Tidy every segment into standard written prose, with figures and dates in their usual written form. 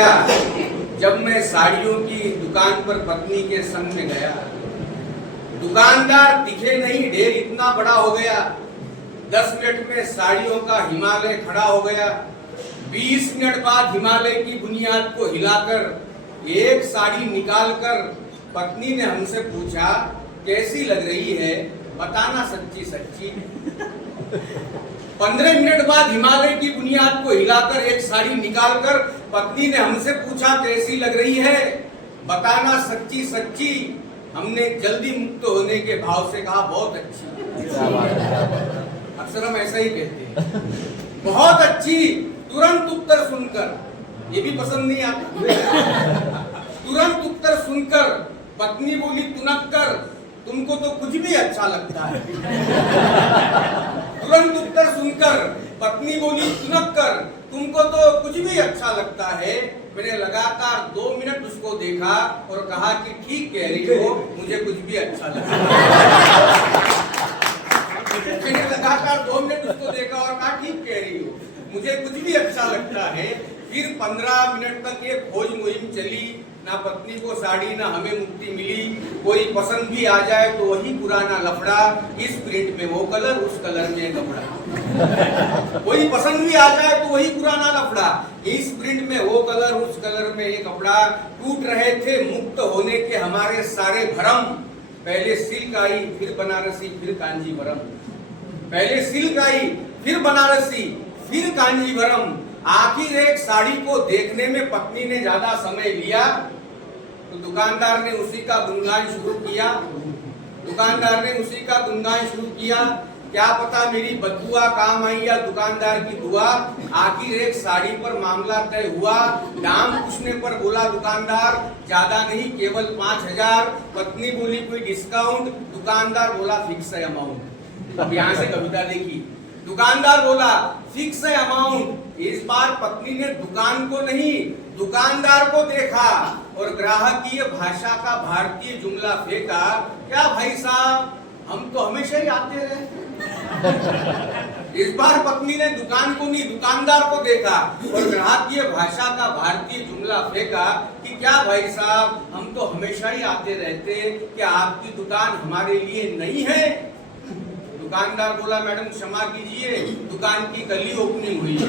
गया जब मैं साड़ियों की दुकान पर पत्नी के संग में गया। दुकानदार दिखे नहीं, ढेर इतना बड़ा हो गया। 10 मिनट में साड़ियों का हिमालय खड़ा हो गया। 20 मिनट बाद हिमालय की बुनियाद को हिलाकर एक साड़ी निकालकर पत्नी ने हमसे पूछा, कैसी लग रही है, बताना सच्ची सच्ची। 15 मिनट बाद हिमालय की बुनियाद को हिलाकर एक साड़ी निकालकर पत्नी ने हमसे पूछा, कैसी लग रही है, बताना सच्ची सच्ची। हमने जल्दी मुक्त होने के भाव से कहा, बहुत अच्छी। अक्सर हम ऐसा ही कहते हैं, बहुत अच्छी। तुरंत उत्तर सुनकर, ये भी पसंद नहीं आता। तुरंत उत्तर सुनकर पत्नी बोली तुनक कर, तुमको तो कुछ भी अच्छा लगता है। तुरंत उत्तर सुनकर पत्नी बोली तुनक कर, तुमको तो कुछ भी अच्छा लगता है। मैंने लगातार 2 मिनट उसको देखा और कहा कि ठीक कह रही हो, मुझे कुछ भी अच्छा लगता है। मैंने लगातार 2 मिनट उसको देखा और कहा ठीक कह रही हो, मुझे कुछ भी अच्छा लगता है। फिर 15 मिनट तक ये खोज मुहिम चली, ना पत्नी को साड़ी ना हमें मुक्ति मिली। कोई पसंद भी आ जाए तो वही पुराना लफड़ा, इस प्रिंट में वो कलर, उस कलर में कपड़ा। कोई पसंद भी आ जाए तो वही पुराना लफड़ा, इस प्रिंट में वो कलर, उस कलर में ये कपड़ा। टूट रहे थे मुक्त होने के हमारे सारे भरम। पहले सिल्क आई, फिर बनारसी, फिर कांजीवरम। पहले सिल्क आई, फिर बनारसी, फिर कांजीवरम। आखिर एक साड़ी को देखने में पत्नी ने ज्यादा समय लिया तो दुकानदार ने उसी का गुणगान शुरू किया। दुकानदार ने उसी का गुणगान शुरू किया। क्या पता मेरी बददुआ काम आई या दुकानदार की दुआ। आखिर एक साड़ी पर मामला तय हुआ। दाम पूछने पर बोला दुकानदार, ज्यादा नहीं, केवल 5000। पत्नी बोली कोई डिस्काउंट। दुकानदार बोला फिक्स है अमाउंट। अब यहाँ से कविता देखी। दुकानदार बोला फिक्स है अमाउंट। इस बार पत्नी ने दुकान को नहीं, दुकानदार को देखा और ग्राहकीय भाषा का भारतीय जुमला फेंका, क्या भाई साहब, हम तो हमेशा ही आते रहे। इस बार पत्नी ने दुकान को नहीं, दुकानदार को देखा और ग्राहकीय भाषा का भारतीय जुमला फेंका कि क्या भाई साहब, हम तो हमेशा ही आते रहते, क्या आपकी दुकान हमारे लिए नहीं है। दुकानदार बोला मैडम क्षमा कीजिए, दुकान की कल ही ओपनिंग हुई है।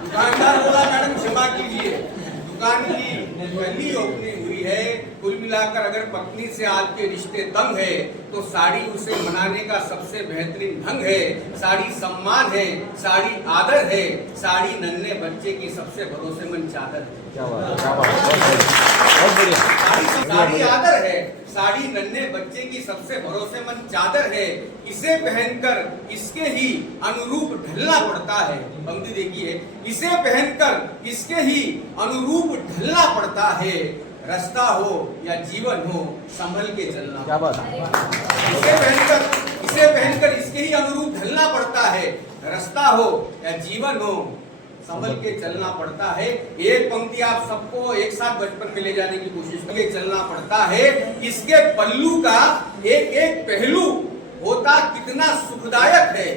दुकानदार बोला मैडम क्षमा कीजिए, दुकान की कल ही ओपनिंग हुई है। कुल मिलाकर अगर पत्नी से आपके रिश्ते तंग है तो साड़ी उसे मनाने का सबसे बेहतरीन ढंग है। साड़ी सम्मान है, साड़ी आदर है, साड़ी नन्हे बच्चे की सबसे भरोसेमंद चादर है। साड़ी आदर है, साड़ी नन्हे बच्चे की सबसे भरोसेमंद चादर है। इसे पहनकर इसके ही अनुरूप ढलना पड़ता है। पंक्ति देखिए, इसे पहनकर इसके ही अनुरूप ढलना पड़ता है। रास्ता हो या जीवन हो, संभल के चलना। क्या बात है। इसे पहनकर इसके ही अनुरूप ढलना पड़ता है। रास्ता हो या जीवन हो, संभल के चलना पड़ता है। एक पंक्ति आप सबको एक साथ बचपन में ले जाने की कोशिश करके चलना पड़ता है। इसके पल्लू का एक एक पहलू होता कितना सुखदायक है।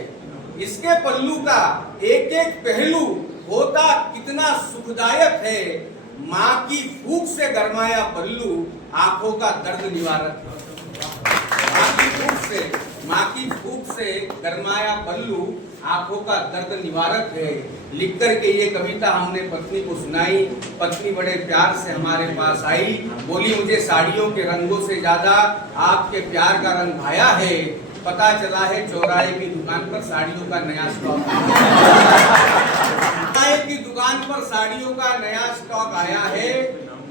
इसके पल्लू का एक एक पहलू होता कितना सुखदायक है। माँ की फूंक से गरमाया पल्लू आंखों का दर्द निवारक है। माँ की फूंक से गरमाया पल्लू आंखों का दर्द निवारक है। लिख करके ये कविता हमने पत्नी को सुनाई। पत्नी बड़े प्यार से हमारे पास आई, बोली मुझे साड़ियों के रंगों से ज्यादा आपके प्यार का रंग भाया है। पता चला है चौराहे की दुकान पर साड़ियों का नया स्टॉक की दुकान पर साड़ियों का नया स्टॉक आया है।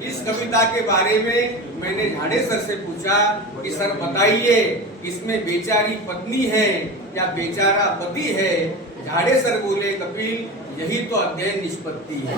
इस कविता के बारे में मैंने झाड़े सर से पूछा कि सर बताइए, इसमें बेचारी पत्नी है या बेचारा पति है। झाड़े सर बोले, कपिल यही तो अध्ययन निष्पत्ति है।